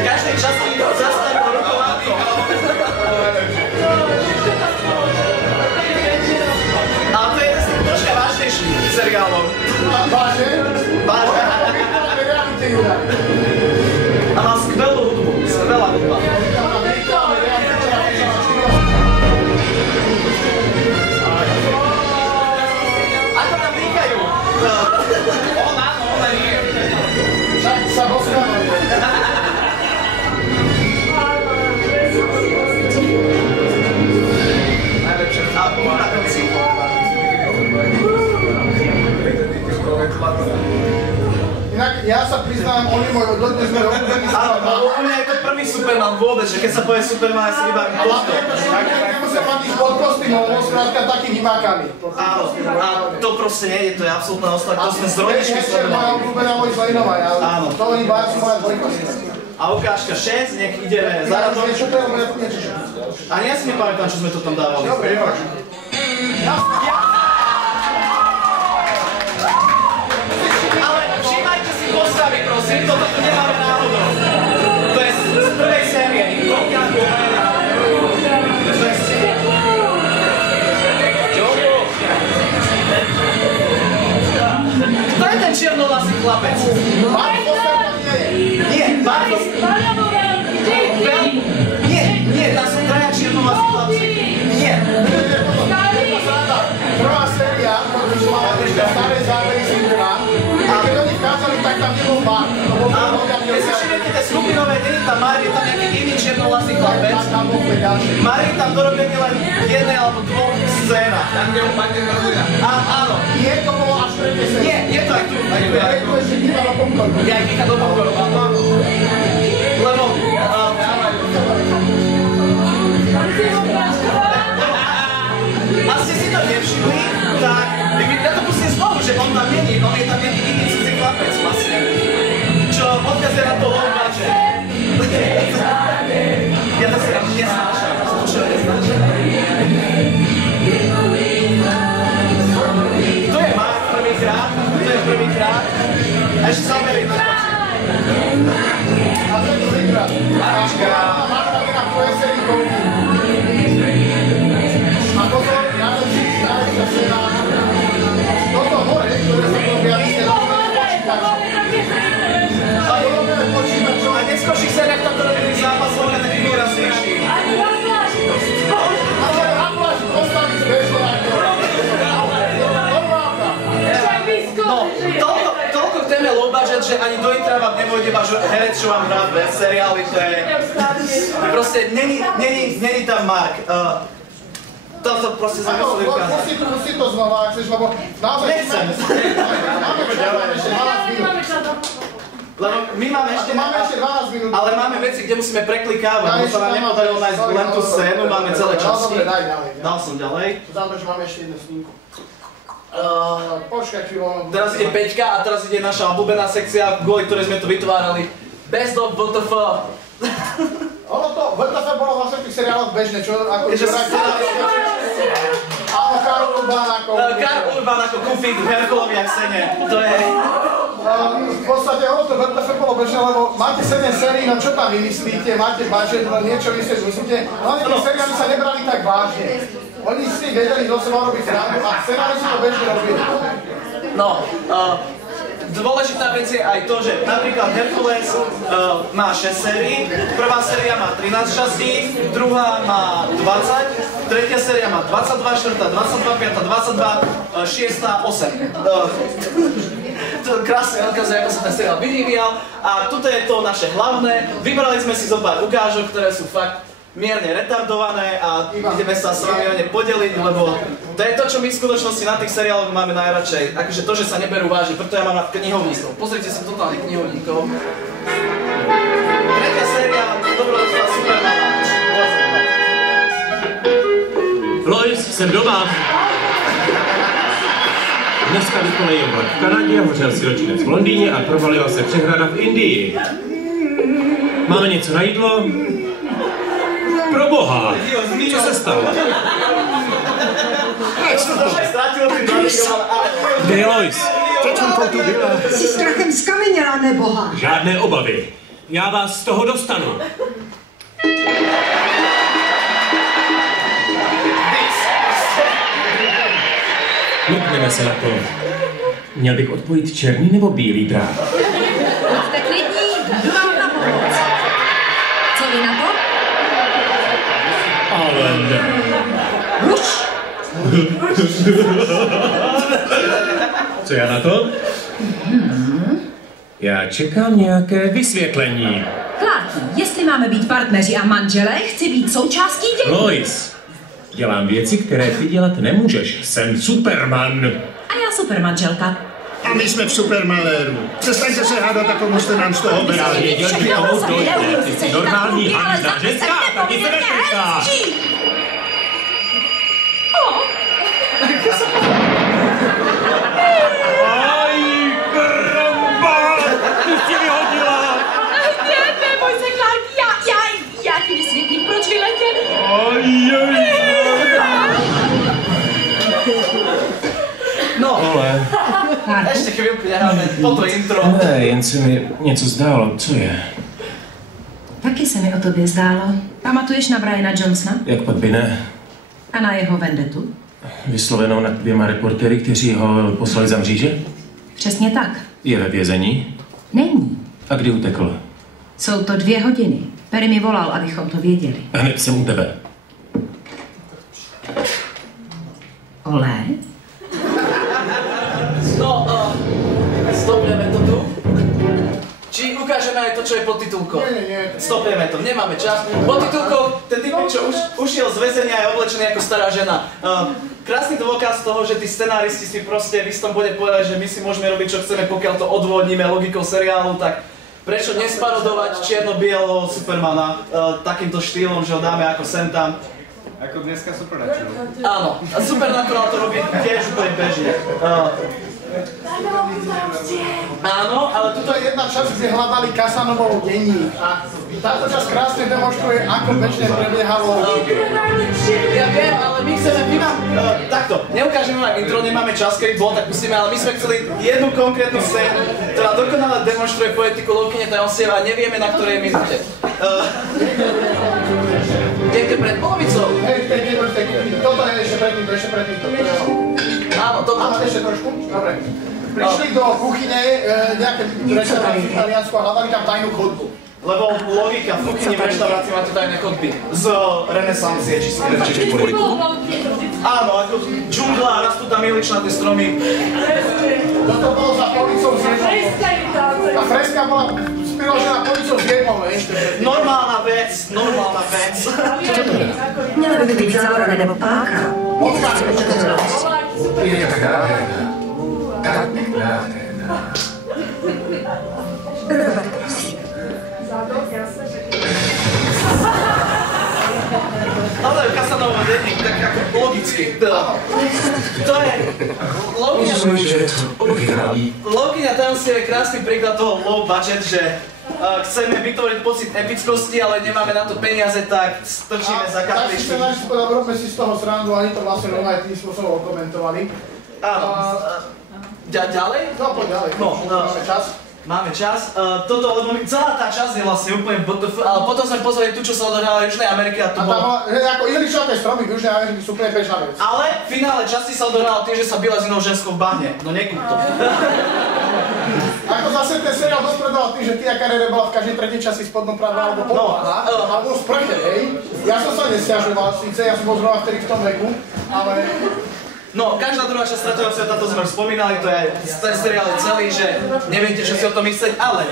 každej časti zastavím rukovákom. Ale to je jeden z tých troška vážnejších seriálov. Vážne? Vážne. A má skvelú hudbu, skvelá hudba. Ako tam dýkajú? Ona nie. Však sa rozkávajú. Najlepšie. A na konci. Inak ja sa priznám, oni môj dodnes sme obľúbený Superman. U mňa je to prvý Superman vôbec, že keď sa povie Superman, ja si vybavím tohto. Nemusia mať nič pod kostýmom, on skrátka taký vymákaný. Áno, a to proste nie je, to je absolútna ostak, to sme z rodičky Moja sledovali. obľúbená Lois Laneová, Áno. To oni bajú si moja dvojkostýma. A ukážka 6, nech ideme za radom. Čo to je, on nečiže. Ani ja si nepamätám, čo sme to tam dávali. Dobre, nevážim. Ale všímajte si postavy, prosím, toto tu nemáme náhodou. To je z prvej série. Kto je ten čiernolasý chlapec? Nie, Bartos. Nie, tam sú traja čiernolasí chlapci. Nie. Prvá séria, ktorú šla ešte staré zábery z Indra, a keď oni vkázali, tak tam nebol Bart. Keď si všimnete tie skupinové, nie je tam Mar, je tam nejaký iný čiernolasý chlapec. Mar je tam dorobený len v jednej alebo dvoch scénach. Tam, kde on padne na ľudia. Áno. Nie, to bolo až tretie série. Nie, je to aj tu. Je to ešte kýva do Popcornu. Je aj kýva do Popcornu. Lebo... A ste si to nevšimli, tak ja to pustím znovu, že on tam není, on je tam nejaký iný cudzí chlapec vlastne. Čo odkazuje na to lomba, že... Ja to si nesnášam, to čo nesnášam. To je Mark prvýkrát, a ešte sa oberí to páči. A to je druhýkrát. Marčka. Marčka je na tvojej sérii koľky. A pozor, ja to si najlepšia scéna. Toto hore, ktoré sa to viac ste robíme počítačov. A dnes v koších seriách tam to robili zápas, voľa taký výraznejší. Ale Rapláš postaví zbežne ako... No, toľko k téme low budget, že ani do intra vám nevojde váš herec, čo vám hrá v seriáli, to je... Proste, není tam Mark. Toto proste sa museli ukázať. Musí to znova, ak chceš, lebo naozaj... Nechcem. Máme ešte 12 minút. Lebo my máme ešte 12 minút. Ale máme veci, kde musíme preklikávať, lebo sa nám nepodarilo nájsť len tú scénu, máme celé časti. Dal som ďalej. Zároveň, že máme ešte jednu sninku. Počkaj chvíľu. Teraz ide Peťka a teraz ide naša obľúbená sekcia, kvôli ktorej sme to vytvárali. Best of WTF. Ono to, WTF bolo vlastne v tých seriáloch bežné, čo ako... Áno, Karol Urbán ako... Karol Urbán ako Kufík v Herkulovi a Ksene. To je... V podstate ono to WTF bolo bežné, lebo máte 7 sérií, no čo tam vymyslíte, máte budget, niečo myslíte, hlavne tie seriály sa nebrali tak vážne. Oni si vedeli zo seba robiť srandu a scenári si to bežne robili. No, dôležitá vec je aj to, že napríklad Herkules má 6 sérií, prvá séria má 13 častí, druhá má 20, tretia séria má 22, štvrtá 22, piatá 22, šiestá 8. To krásne odkazuje, ako sa ten seriál vyvíjal a tuto je to naše hlavné. Vybrali sme si zo pár ukážok, ktoré sú fakt mierne retardované a ideme sa s vami o ne podeliť, lebo to je to, čo my v skutočnosti na tých seriáloch máme najradšej. Akože to, že sa neberú vážne, preto ja mám rád knihovníkov. Pozrite sa totálne knihovníkov. Tretia séria, dobrodružstva Supermana. Lois, jsem doma. Dneska vykolejil vlak v Kanadě, hořel siročinec v Londýně a provalila se přehrada v Indii. Máme něco na jídlo? Proboha! Co se stalo? Kde je Lois? Tečonkou tu byla. Jsi strachem skameněla, neboha. Žádné obavy. Já vás z toho dostanu. Mrkneme se na to. Měl bych odpojit černý nebo bílý drát? Buďte klidní, jdu vám na pomoc. Co vy na to? Ale ne. Už! Co já na to? Já čekám nějaké vysvětlení. Clarky, jestli máme být partneři a manželé, chci být součástí dění. Lois, dělám věci, které ty dělat nemůžeš. Jsem Superman. A já supermanželka. A my jsme v supermaléru. Přestaňte se hádat a pomůžte nám z toho brát. Věděl by tomu dojde. Ty jsi normální handa ženská, taky se neštěká. Aj, kramba! Ty jsi vyhodila! Neboj se, Clarky, já ti vysvětlím, proč vyletěli. chvíľku nehráme po to intro. Ne, jen se mi něco zdálo, co je? Taky se mi o tobě zdálo. Pamatuješ na Briana Johnsona? Jak pak by ne? A na jeho vendetu? Vyslovenou nad 2 reportéry, kteří ho poslali za mříže? Přesně tak. Je ve vězení? Není. A kdy utekl? Jsou to 2 hodiny. Perry mi volal, abychom to věděli. Hned jsem u tebe. Olé? No, stopneme to tu. Či ukážeme aj to, čo je pod titulkou? Nie. Stopneme to, nemáme čas. Pod titulkou ten typ, čo ušiel z väzenia, je oblečený ako stará žena. Krásny dôkaz toho, že tí scenáristi si proste v istom bode povedali, že my si môžeme robiť, čo chceme, pokiaľ to odvodníme logikou seriálu, tak prečo nesparodovať čierno-bielého Supermana takýmto štýlom, že ho dáme ako sem tam. Ako dneska Supernatural. Áno, a Supernatural to robí tiež úplne bežne. Áno, ale tuto je jedna časť, kde hľadali Casanovou denník a táto časť krásne demonstruje, ako bežne prebiehalo. Ja viem, ale my chceme, takto, neukážeme vám intro, nemáme čas, kedy bol, tak pustíme, ale my sme chceli jednu konkrétnu scénu, ktorá dokonale demonstruje poetiku Lovkyne tajomstiev a nevieme, na ktorej minúte. Niekde pred polovicou. Toto je ešte predtým, Áno, toto. Áno, ešte trošku, dobre. Prišli do kuchyne nejaké reštaurácie v Taliansku a hľadali tam tajnú chodbu. Lebo logika v kuchyni v reštaurácii máte tajné chodby. Z renesancie, či si neviem. Áno, ako džungla, rastú tam iličnaté stromy. Toto bolo za policou z jednou. A freska bola priložená policou z jednou, ešte. Normálna vec. Čo to je? Měla by být závora nebo páka. Je tak nádherná. Tak nádherná. Robert, prosím. Ale Casanova denník, tak ako logicky. To je Lovkyňa tajomstiev je krásny príklad toho low budget, že chceme vytvoriť pocit epickosti, ale nemáme na to peniaze, tak strčíme za kapličky. Tak si povedal, robme si z toho srandu, ani to vlastne aj tým spôsobom komentovali. Áno. Ďalej? No, poď ďalej. Máme čas. Máme čas. Toto, lebo celá tá časť je vlastne úplne BTF, ale potom sme pozreli tu, čo sa odohráva v Južnej Amerike a to bolo... A tam, ako iličnaté stromy v Južnej Amerike sú úplne bežná vec. Ale v finále časti sa odohráva tým, že sa bila s inou ženskou v bahne. No nekúp to. Ako zase ten seriál dospredoval tým, že Tia Carrere bola v každej tretej časti spodnom pravda alebo podpána, alebo z prche, hej. Ja som sa nesťažoval, síce ja som bol zrovna vtedy v tom veku, ale... No, každá druhá časť Stretného sveta, to sme spomínali, to je ten seriál je celý, že neviete, čo si o tom myslieť, ale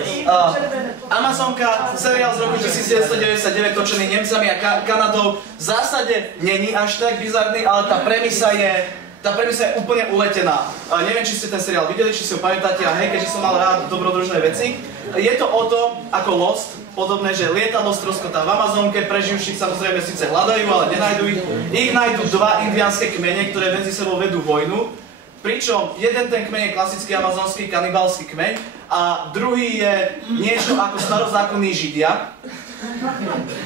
Amazonka, seriál z roku 1999, točený Nemcami a Kanadou, v zásade není až tak bizarný, ale tá premisa je úplne uletená. Neviem, či ste ten seriál videli, či si ho pamätáte, a hej, keďže som mal rád dobrodružné veci. Je to o tom, ako Lost, podobné, že lietadlo stroskotá v Amazonke, preživších samozrejme síce hľadajú, ale nenajdu ich. Ich nájdú 2 indiánske kmene, ktoré medzi sebou vedú vojnu. Pričom jeden ten kmeň je klasický amazonský kanibalský kmeň a druhý je niečo ako starozákonní Židia,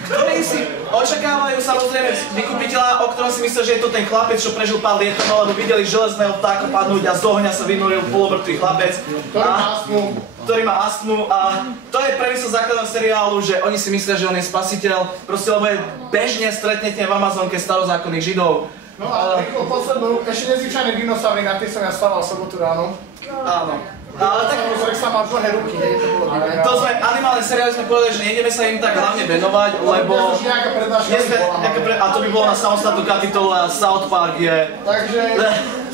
ktorí si očakávajú samozrejme vykupiteľa, o ktorom si myslel, že je to ten chlapec, čo prežil pár lietadel, lebo videli železného vtáka padnúť a z ohňa sa vynuril polomrtvý chlapec, ktorý má astmu a to je premisa základného seriálu, že oni si myslia, že on je spasiteľ, proste lebo je bežne stretnete v Amazonke starozákonných Židov. No ale poslednú, ešte nezvyčajné dinosaury, na tie som ja stával sobotu ráno. Áno. Ale tak Rex sa má dlhé ruky, hej, to bolo divné. To sme, animálne seriály sme povedali, že nejdeme sa im tak hlavne venovať, lebo... A to by bolo na samostatnú kapitolu a South Park je... Takže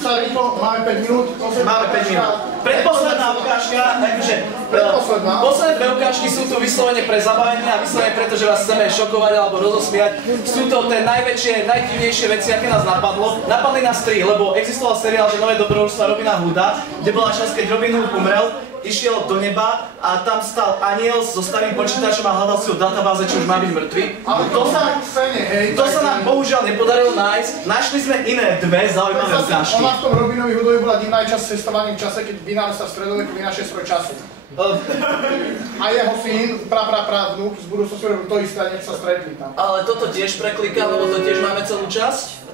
sa rýchlo, máme 5 minút. Máme 5 minút. Predposledná ukážka, takže... Posledné 2 ukážky sú tu vyslovene pre zabavenie a vyslovene preto, že vás chceme šokovať alebo rozosmiať. Sú to tie najväčšie, najdivnejšie veci, aké nás napadlo. Napadli nás 3, lebo existoval seriál, že Nové dobrodružstva Robina Hooda, kde bola časť, keď Robin Hood umrel, išiel do neba a tam stal aniel so starým počítačom a hľadal si ho v databáze, čo už má byť mŕtvy. Ale to sa nám bohužiaľ nepodarilo nájsť. Našli sme iné 2 zaujímavé ukážky. Ona v tom Robinovi Hoodovi bola divná časť cestovania v čase, keď vynález sa v stredoveku vynašie svoj času. A jeho syn, pravnúk z budúcnosti robil to isté a nech sa stretli tam. Ale toto tiež preklikám, lebo to tiež máme celú časť.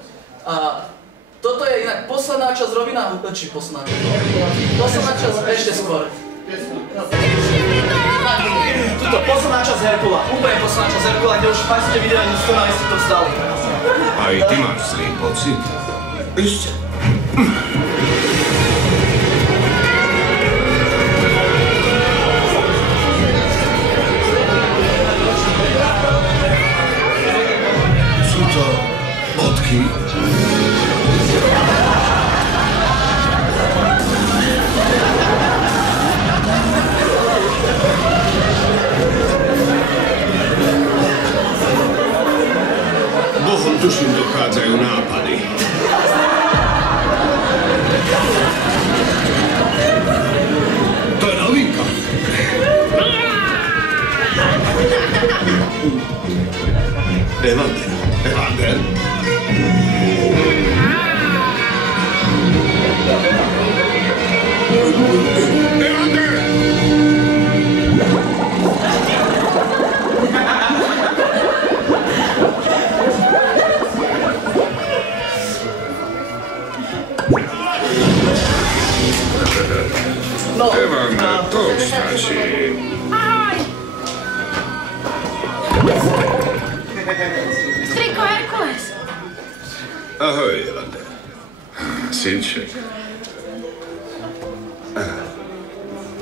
Toto je inak posledná časť Robina Hooda, či posledná časť? Posledná časť, ešte skôr. Tuto, posledná časť Herkula, úplne posledná časť Herkula, kde už fakt ste videli, že stonalisti to vstali. Aj ty máš zlý pocit? Ešte. Sú to bodky? Bohom tuším dochádzajú nápady. To je novinka. Evander. Evander? Evander! No, Evander, to už stačí. Ahoj! Strýko Herkules. Ahoj, Evander. Synček.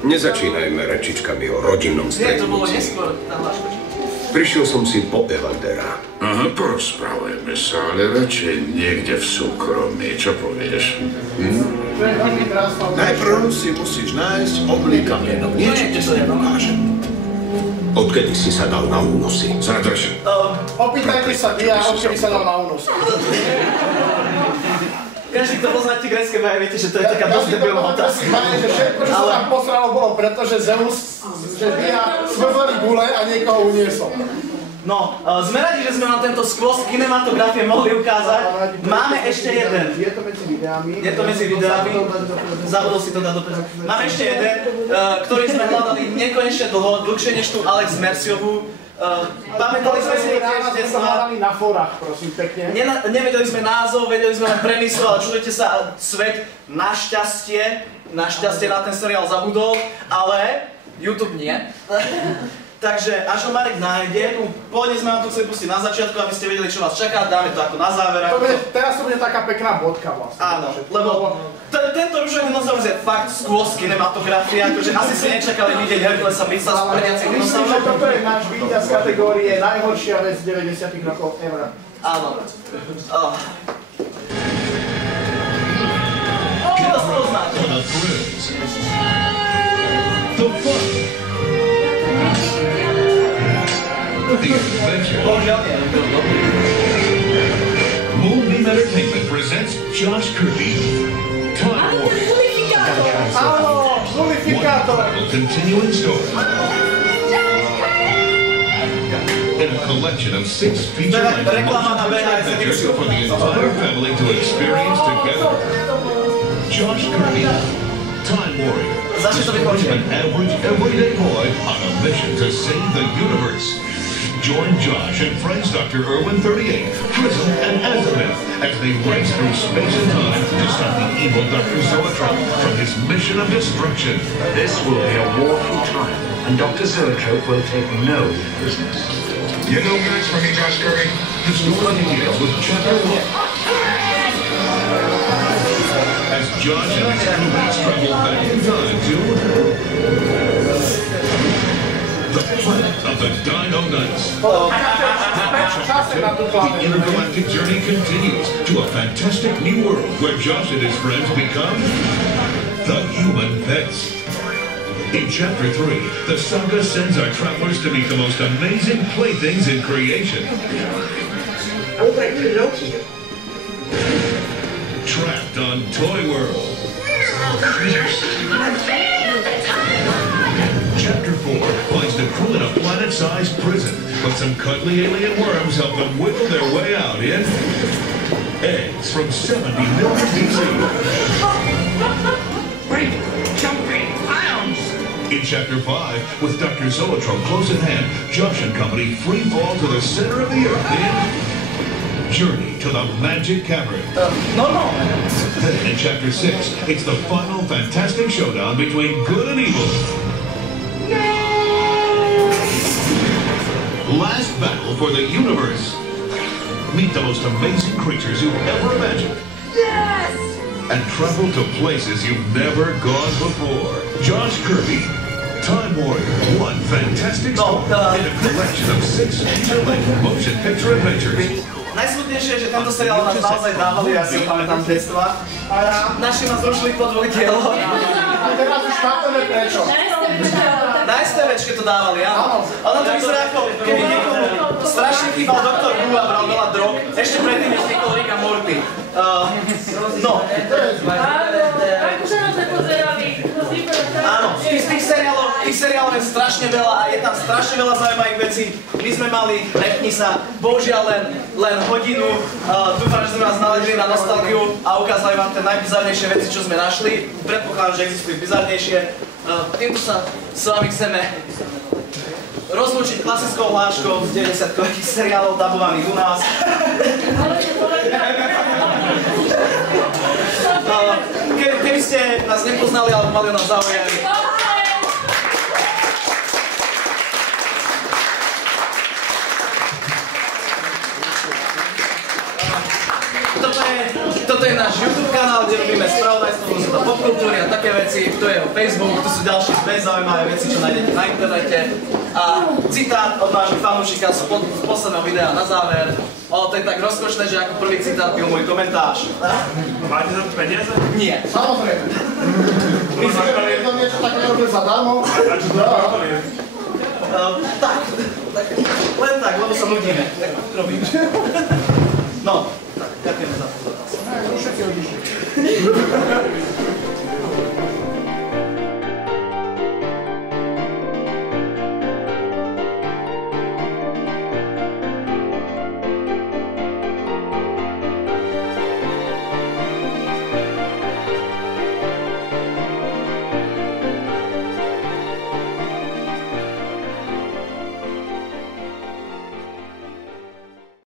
Nezačínajme rečičkami o rodinnom nie, to bolo stretnutí. neskôr, tá hláška. Prišiel som si po Evandera. Aha, porozprávajme sa, ale radšej niekde v súkromí. Čo povieš? Najprv si musíš nájsť oblík kamienok. Niečo ti sa nedokážem. Odkedy si sa dal na únosy? Zadrž. Opýtajte sa dia, odkedy sa dal na únosy. Každý, kto poznáte grécke baje, viete, že to je taká dosť debilná otázka. Že všetko, čo sa tam posralo, bolo preto, že Zeus, že dia svrzali gule a niekoho uniesol. No, sme radi, že sme vám tento skvost kinematografie mohli ukázať. Máme ešte jeden. Je to medzi videami. Je to medzi videami. Zabudol si to dať dopredu. Máme ešte jeden, ktorý sme hľadali nekonečne dlho, dlhšie než tú Alex Merciovú. Pamätali sme si tiež detstva. Na fórach, prosím, pekne. Nevedeli sme názov, vedeli sme len premisu, ale čudujte sa, svet našťastie na ten seriál zabudol, ale YouTube nie. Takže až ho Marek nájde, pôvodne sme vám to chceli pustiť na začiatku, aby ste vedeli, čo vás čaká, dáme to ako na záver. Teraz to bude taká pekná bodka vlastne. Áno, lebo tento rušový dinosaurus je fakt skôr kinematografia, akože asi si nečakali vidieť Herkulesa byť sa z prediacich dinosaurov. Toto je náš víťaz z kategórie najhoršia vec 90 rokov ever. Áno. Čo to spolu znáte? The fun. The adventure. Moonbeam Entertainment presents Josh Kirby, Time Warrior. Áno, Nulifikátor. Wonderful continuing story. In a collection of 6 feature-length adventures for the entire family to experience together. Josh Kirby, Time Warrior. An average, everyday boy on a mission to save the universe. Join Josh and friends Dr. Irwin-38, Prism, and Azimuth as they race through space and time to stop the evil Dr. Zoetrope from his mission of destruction. This will be a war through time, and Dr. Zoetrope will take no prisoners. You know guys for me, Josh Kirby? The story begins with Chapter 1. As Josh and his crewmates travel back in time to the planet of the Dino Knights. The intergalactic journey continues to a fantastic new world where Josh and his friends become the human pets. In Chapter 3, the saga sends our travelers to meet the most amazing playthings in creation. Trapped on Toy World. Chapter 4 finds the crew in a planet-sized prison, but some cuddly alien worms help them wiggle their way out in Eggs from 70 million BC. Wait, jumping clowns! In Chapter 5, with Dr. Zoetrope close at hand, Josh and company free fall to the center of the Earth in journey to the Magic Cavern. No. Then in Chapter 6, it's the final fantastic showdown between good and evil. Last battle for the universe. Meet the most amazing creatures you've ever imagined. Yes! And travel to places you've never gone before. Josh Kirby, Time Warrior, one fantastic story in a collection of 6 feature-length motion picture adventures. Najsmutnejšie je, že tento seriál nás naozaj dávali, ja si ho pamätám detstva. Naši nás zrušili po 2 dieloch. A teraz už chápeme prečo. Na STVčke to dávali, áno. Ono to vyzerá ako, keby niekomu strašne chýbal Dr. Who a bral veľa drog, ešte predtým než vznikol Rick a Morty. No. Akože nás nepozerali. Áno, tých seriálov je strašne veľa a je tam strašne veľa zaujímavých vecí. My sme mali, repni sa, bohužiaľ len hodinu. Dúfam, že sme vás naladili na nostalgiu a ukázali vám tie najbizarnejšie veci, čo sme našli. Predpokladám, že existujú bizarnejšie. Týmto sa s vami chceme rozlúčiť klasickou hláškou z 90-kových seriálov dabovaných u nás. Keby ste nás nepoznali, alebo mali nás záujem. Toto je náš YouTube kanál, kde robíme spravodajstvo, sú to popkultúry a také veci. Tu je Facebook, tu sú ďalšie zaujímavé veci, čo nájdete na internete. A citát od nášho fanúšika z posledného videa na záver. To je tak rozkošné, že ako prvý citát byl môj komentář. Máte za to peniaze? Nie. Samozrejme. My si to niečo také robili zadarmo. A čo to robili? Tak, len tak, lebo sa nudíme. Tak robím. No, tak, ďakujeme za pozornosť. Všetci odišli.